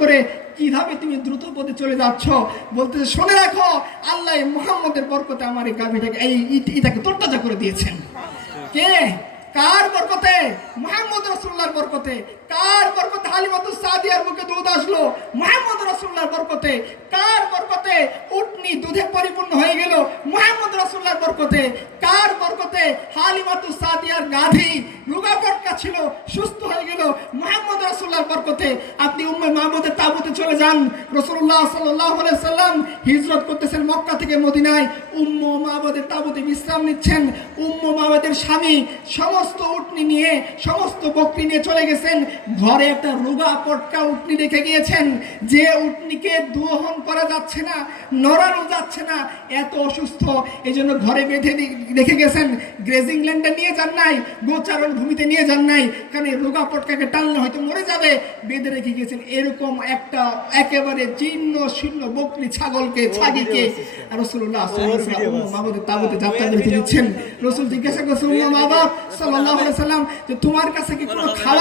করে কিভাবে তুমি দ্রুত পথে চলে যাচ্ছ? বলতেছে শুনে রাখো, আল্লাহ মুহাম্মদের বরকতে আমার এই গাভীটাকে এটাকে তরতাজা করে দিয়েছেন। কে? কার বরকতে? মুহাম্মদ রাসূলুল্লাহর বরকতে। কার বরকতে? হালিমাতুস সাদিয়ার মুখে দুধ আসলো মুহাম্মদ রাসূলুল্লাহর বরকতে। কার বরকতে উটনি দুধে পরিপূর্ণ হয়ে গেল? মুহাম্মদ রাসূলুল্লাহর বরকতে। কার বরকতে হালিমাতুস সাদিয়ার গাধী রোগা পটকা ছিল সুস্থ হয়ে গেল? মুহাম্মদ রাসূলুল্লাহর বরকতে। আপনি উম্মে মাহমুদের তাবুতে চলে যান। রাসূলুল্লাহ সাল্লাল্লাহু আলাইহি সাল্লাম হিজরত করতেছেন মক্কা থেকে মদিনায়। উম্মে মাহমুদের তাবুতে বিশ্রাম নিচ্ছেন। উম্মে মাহমুদের স্বামী সমস্ত উটনি নিয়ে, সমস্ত বকরি নিয়ে চলে গেছেন। ঘরে একটা রোগা পটকা উটনি রেখে গিয়েছেন, যে উটনিকে দোহন করা যাচ্ছে না, নড়ানো যাচ্ছে না, এত অসুস্থ। এই জন্য ঘরে বেঁধে রেখে গেছেন। গ্রেজিং ল্যান্ডে নিয়ে যান নাই, গোচারণ ভূমিতে নিয়ে যান নাই, কারণ এই রোগা পটকাকে টানলে হয়তো মরে যাবে, বেঁধে রেখে গেছেন। এরকম একটা একেবারে জীর্ণ শীর্ণ বকরি ছাগলকে, ছাগিকে রাসূলুল্লাহ সাল্লাল্লাহু আলাইহি ওয়াসাল্লাম মাহমুদের তাবুতে যাত্রা করে দিচ্ছেন। রাসূল জিজ্ঞাসা করছেন উম্মে মাহমুদ সাল্লাল্লাহু আলাইহি ওয়াসাল্লাম যে তোমার কাছে কি কোনো খাবার